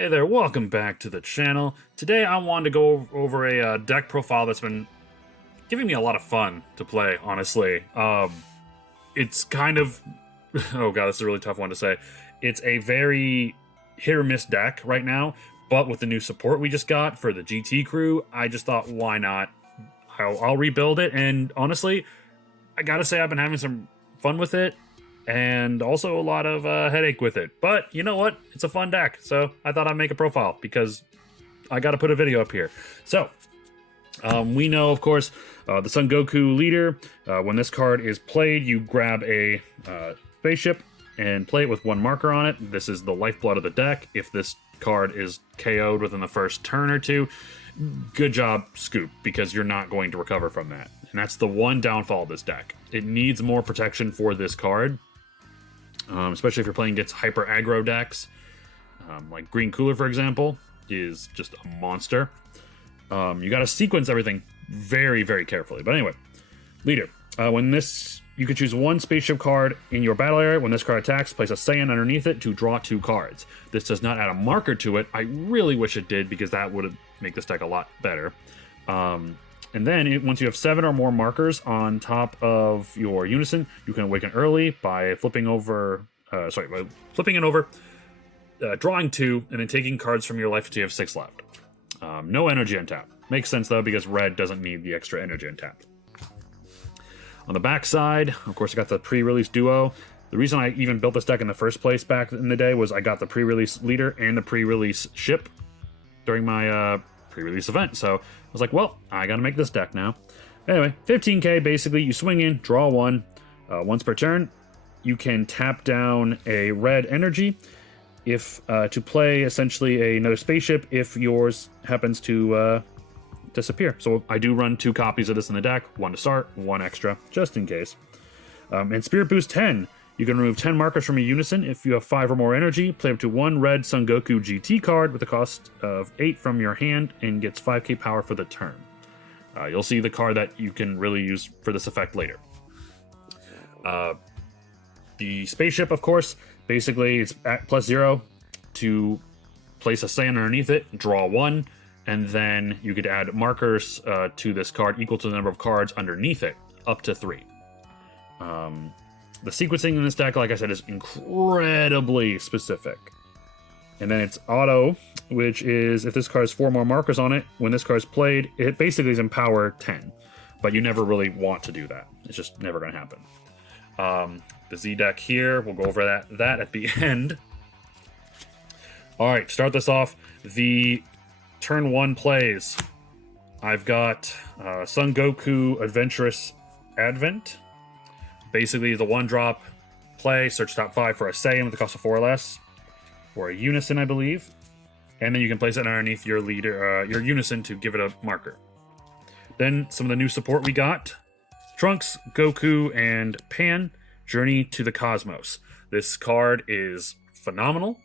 Hey there, welcome back to the channel. Today I wanted to go over a deck profile that's been giving me a lot of fun to play, honestly. It's kind of... oh god, this is a really tough one to say. It's a very hit-or-miss deck right now, but with the new support we just got for the GT crew, I just thought, why not? I'll rebuild it, and honestly, I gotta say I've been having some fun with it, and also a lot of headache with it. But you know what? It's a fun deck, so I thought I'd make a profile because I got to put a video up here. So we know, of course, the Son Goku leader. When this card is played, you grab a spaceship and play it with one marker on it. This is the lifeblood of the deck. If this card is KO'd within the first turn or two, good job, Scoop, because you're not going to recover from that. And that's the one downfall of this deck. It needs more protection for this card. Especially if you're playing against hyper aggro decks, like Green Cooler, for example, is just a monster. You got to sequence everything very, very carefully. But anyway, leader. You can choose one spaceship card in your battle area. When this card attacks, place a Saiyan underneath it to draw 2 cards. This does not add a marker to it. I really wish it did, because that would make this deck a lot better. And then, once you have 7 or more markers on top of your Unison, you can awaken early by flipping it over, drawing 2, and then taking cards from your life until you have 6 left. No energy on tap. Makes sense, though, because red doesn't need the extra energy on tap. On the back side, of course, I got the pre-release duo. The reason I even built this deck in the first place back in the day was I got the pre-release leader and the pre-release ship during my pre-release event. So I was like, well, I gotta make this deck now. Anyway, 15k, basically, you swing in, draw 1. Once per turn, you can tap down a red energy if to play essentially another spaceship if yours happens to disappear. So I do run 2 copies of this in the deck, 1 to start, 1 extra, just in case. And Spirit Boost 10. You can remove 10 markers from a Unison. If you have 5 or more energy, play up to 1 red Son Goku GT card with a cost of 8 from your hand and gets 5k power for the turn. You'll see the card that you can really use for this effect later. The spaceship, of course, basically it's at +0 to place a Saiyan underneath it, draw 1, and then you could add markers to this card equal to the number of cards underneath it, up to 3. The sequencing in this deck, like I said, is incredibly specific. And then it's auto, which is if this card has 4 more markers on it, when this card is played, it basically is in power 10. But you never really want to do that. It's just never going to happen. The Z deck here, we'll go over that at the end. Alright, start this off. The turn 1 plays. I've got Son Goku Adventurous Advent. Basically, the 1-drop play, search top 5 for a Saiyan with a cost of 4 or less, or a Unison, I believe. And then you can place it underneath your leader, your Unison to give it a marker. Then some of the new support we got: Trunks, Goku, and Pan, Journey to the Cosmos. This card is phenomenal.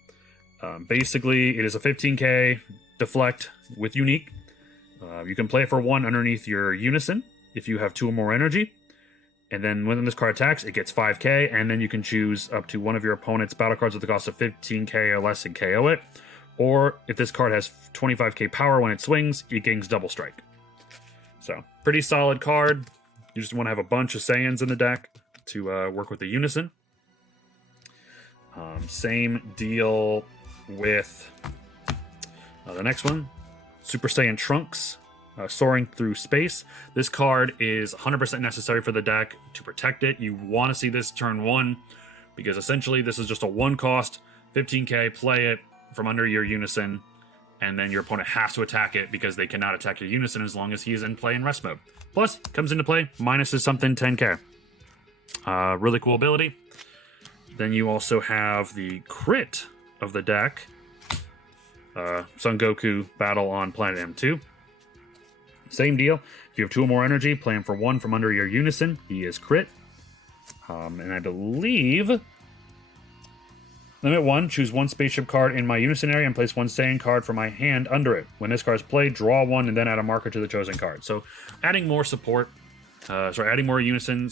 Basically, it is a 15k deflect with unique. You can play it for 1 underneath your Unison if you have 2 or more energy. And then when this card attacks, it gets 5k, and then you can choose up to one of your opponent's battle cards with the cost of 15k or less and KO it. Or if this card has 25k power when it swings, it gains double strike. So, pretty solid card. You just want to have a bunch of Saiyans in the deck to work with the Unison. Same deal with the next one, Super Saiyan Trunks. Soaring Through Space. This card is 100% necessary for the deck to protect it. You want to see this turn 1 because essentially this is just a 1-cost 15k, play it from under your Unison, and then your opponent has to attack it because they cannot attack your Unison as long as he is in play in rest mode. Plus, comes into play, minuses something 10k. Really cool ability. Then you also have the crit of the deck, Son Goku Battle on Planet M2. Same deal. If you have 2 or more energy, play him for 1 from under your Unison. He is crit. And I believe... Limit 1, choose 1 spaceship card in my Unison area and place 1 Saiyan card from my hand under it. When this card is played, draw 1 and then add a marker to the chosen card. So adding more support, adding more Unison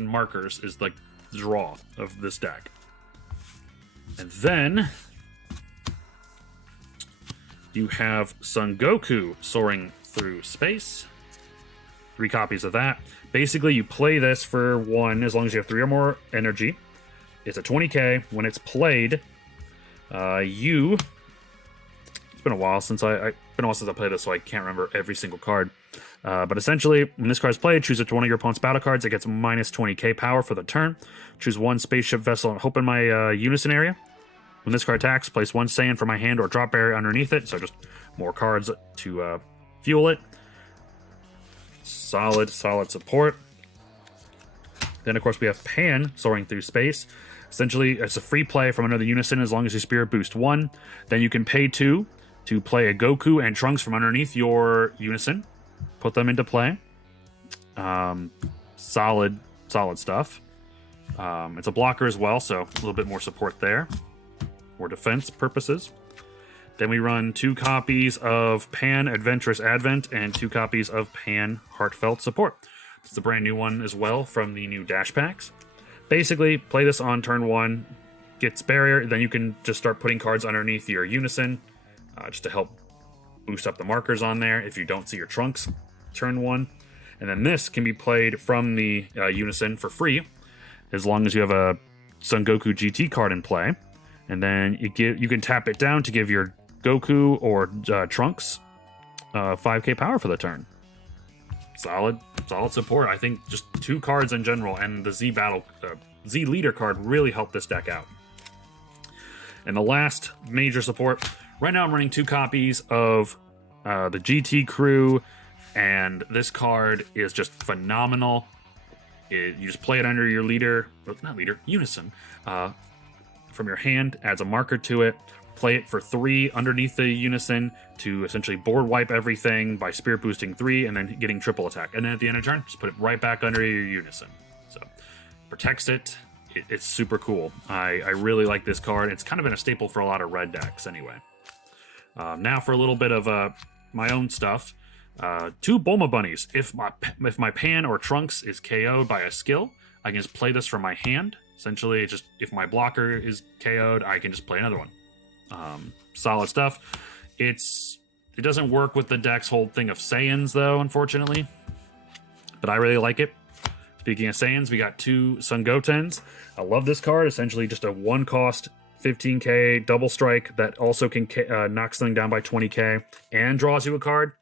markers is like the draw of this deck. And then You have Son Goku soaring through space. 3 copies of that. Basically, you play this for 1 as long as you have 3 or more energy. It's a 20k. When it's played, it's been a while since I played this, so I can't remember every single card. But essentially, when this card is played, choose one of your opponent's battle cards. It gets minus 20k power for the turn. Choose 1 spaceship vessel and hope in my unison area. When this card attacks, place 1 Saiyan from my hand or drop area underneath it. So just more cards to fuel it. Solid support. Then, of course, we have Pan soaring through space. Essentially, it's a free play from under the unison as long as you Spirit Boost 1. Then you can pay 2 to play a Goku and Trunks from underneath your unison. Put them into play. Solid stuff. It's a blocker as well, so a little bit more support there. For defense purposes. Then we run 2 copies of Pan Adventurous Advent and 2 copies of Pan Heartfelt Support. It's a brand new one as well from the new Dash Packs. Basically, play this on turn 1, gets barrier, then you can just start putting cards underneath your unison just to help boost up the markers on there if you don't see your Trunks turn 1. And then this can be played from the unison for free as long as you have a Son Goku GT card in play. And then you can tap it down to give your Goku or Trunks 5k power for the turn. Solid support. I think just 2 cards in general and the Z leader card really helped this deck out. And the last major support, right now I'm running 2 copies of the GT crew, and this card is just phenomenal. You just play it under your unison from your hand, adds a marker to it. Play it for 3 underneath the unison to essentially board wipe everything by spirit boosting 3 and then getting triple attack. And then at the end of turn, just put it right back under your unison. So protects it. It's super cool. I really like this card. It's kind of been a staple for a lot of red decks anyway. Now for a little bit of my own stuff. 2 Bulma Bunnies. If my Pan or Trunks is KO'd by a skill, I can just play this from my hand. Essentially, just if my blocker is KO'd, I can just play another one. Solid stuff. It doesn't work with the deck's whole thing of Saiyans, though, unfortunately. But I really like it. Speaking of Saiyans, we got 2 Son Gotens. I love this card. Essentially, just a 1-cost 15k double strike that also can knock something down by 20k and draws you a card.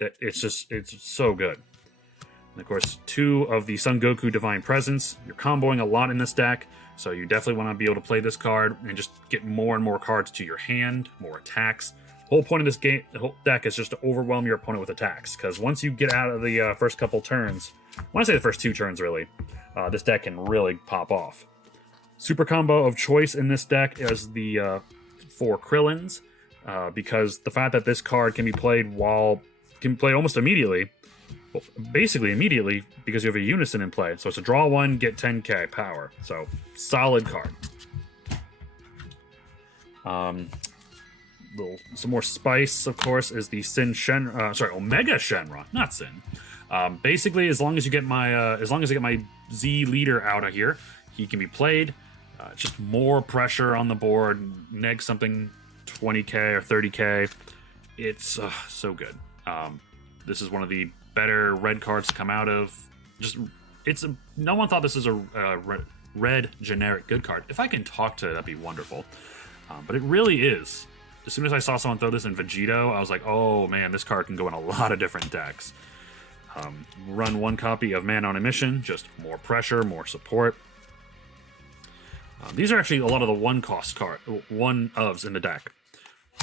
It's so good. And of course, 2 of the Son Goku Divine Presence. You're comboing a lot in this deck, so you definitely want to be able to play this card and just get more and more cards to your hand, more attacks. The whole point of this game, the whole deck, is just to overwhelm your opponent with attacks, because once you get out of the first couple turns, when I say the first 2 turns really, this deck can really pop off. Super combo of choice in this deck is the 4 Krillins, because the fact that this card can be played almost immediately. Well, basically immediately, because you have a unison in play. So it's a draw 1, get 10k power. So solid card. Some more spice, of course, is the Omega Shenron, not Sin. Basically, as long as I get my Z leader out of here, he can be played. Just more pressure on the board, neg something 20k or 30k. It's so good. This is one of the better red cards to come out of. No one thought this is a red generic good card. If I can talk to it, that'd be wonderful. But it really is. As soon as I saw someone throw this in Vegito, I was like, oh man, this card can go in a lot of different decks. Run 1 copy of Man on a Mission, just more pressure, more support. These are actually a lot of the 1-cost card, 1-ofs in the deck.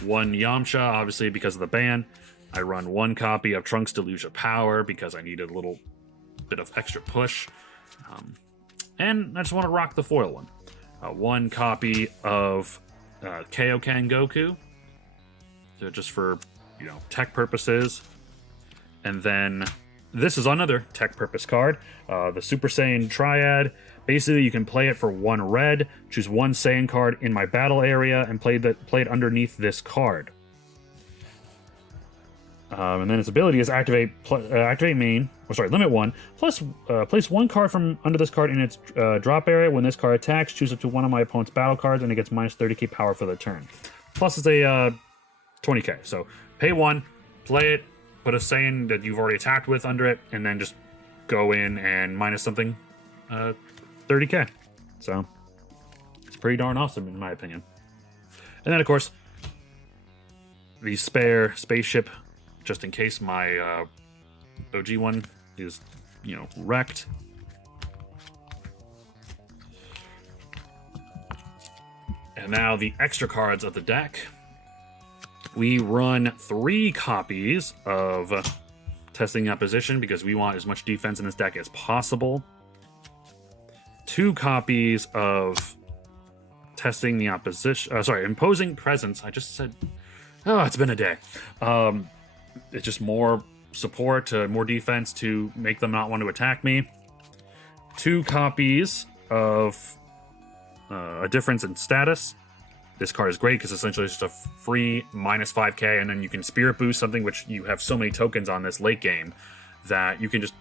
1 Yamcha, obviously because of the ban. I run 1 copy of Trunks Deluge of Power because I needed a little bit of extra push. And I just want to rock the foil one. 1 copy of Kaioken Goku, so just for tech purposes. And then this is another tech purpose card, the Super Saiyan Triad. Basically, you can play it for 1 red, choose 1 Saiyan card in my battle area, and play it underneath this card. And then its ability is activate main, limit 1, plus place 1 card from under this card in its drop area. When this card attacks, choose up to 1 of my opponent's battle cards, and it gets minus 30k power for the turn. Plus, it's a 20k. So pay 1, play it, put a Saiyan that you've already attacked with under it, and then just go in and minus something 30k. So it's pretty darn awesome in my opinion. And then of course the spare spaceship, just in case my OG one is, you know, wrecked. And now the extra cards of the deck. We run 3 copies of Testing the Opposition because we want as much defense in this deck as possible. 2 copies of Testing the Opposition. Imposing Presence. I just said, oh, it's been a day. It's just more support, more defense to make them not want to attack me. 2 copies of A Difference in Status. This card is great because essentially it's just a free minus 5k, and then you can Spirit Boost something, which you have so many tokens on this late game that you can just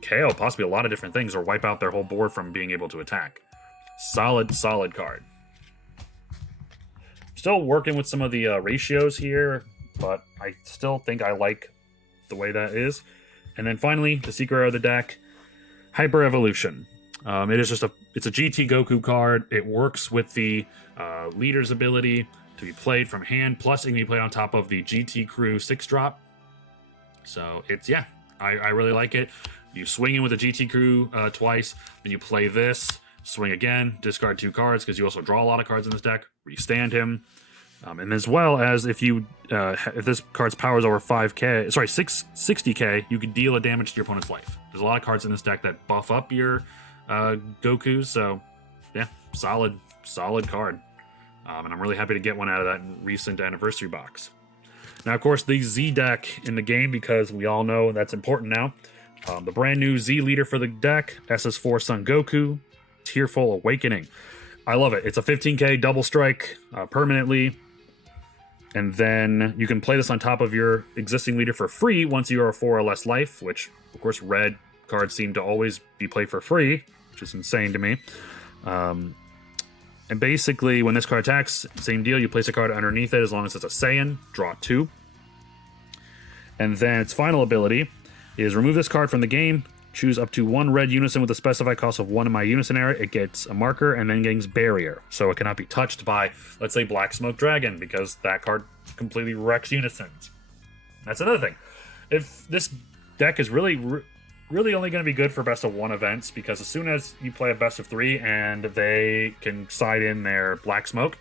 KO possibly a lot of different things or wipe out their whole board from being able to attack. Solid card. Still working with some of the ratios here, but I still think I like the way that is. And then finally, the secret of the deck, Hyper Evolution. It is just it's a GT Goku card. It works with the leader's ability to be played from hand, plus it can be played on top of the GT Crew 6-drop. So it's, yeah, I really like it. You swing in with the GT Crew twice, then you play this, swing again, discard 2 cards because you also draw a lot of cards in this deck. Restand him. And as well as if you if this card's powers over 60k, you can deal a damage to your opponent's life. There's a lot of cards in this deck that buff up your Goku, so yeah, solid card. And I'm really happy to get one out of that recent anniversary box. Now, of course, the Z deck in the game, because we all know that's important now. The brand new Z leader for the deck, SS4 Son Goku, Tearful Awakening. I love it. It's a 15k double strike permanently. And then you can play this on top of your existing leader for free once you are 4 or less life, which, of course, red cards seem to always be played for free, which is insane to me. And basically, when this card attacks, same deal, you place a card underneath it as long as it's a Saiyan, draw 2. And then its final ability is remove this card from the game, choose up to 1 red unison with a specified cost of 1 in my unison area. It gets a marker and then gains barrier. So it cannot be touched by, let's say, Black Smoke Dragon, because that card completely wrecks unisons. That's another thing. If this deck is really only going to be good for best of 1 events, because as soon as you play a best of 3 and they can side in their Black Smoke,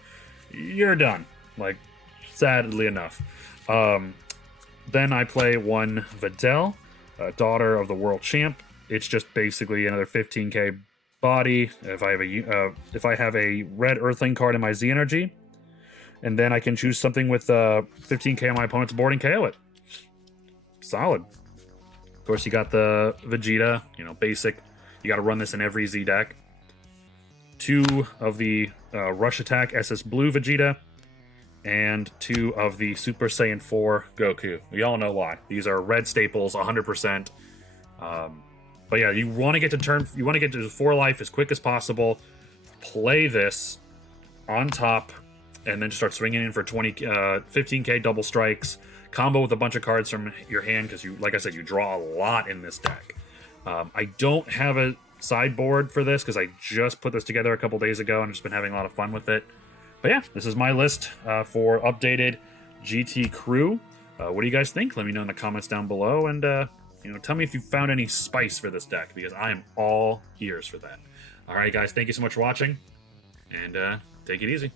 you're done. Like, sadly enough. Then I play 1 Videl, Daughter of the World Champ. It's just basically another 15k body. If I have a red Earthling card in my Z energy, and then I can choose something with 15k on my opponent's board and KO it. Solid. Of course, you got the Vegeta, basic. You got to run this in every Z deck. 2 of the Rush Attack SS Blue Vegeta, and 2 of the Super Saiyan 4 Goku. We all know why. These are red staples, 100%. But yeah, you want to get to 4 life as quick as possible. Play this on top, and then just start swinging in for 15k double strikes. Combo with a bunch of cards from your hand, because like I said, you draw a lot in this deck. I don't have a sideboard for this because I just put this together a couple days ago and I've just been having a lot of fun with it. But yeah, this is my list for updated GT Crew. What do you guys think? Let me know in the comments down below, and tell me if you found any spice for this deck, because I am all ears for that. All right, guys, thank you so much for watching, and take it easy.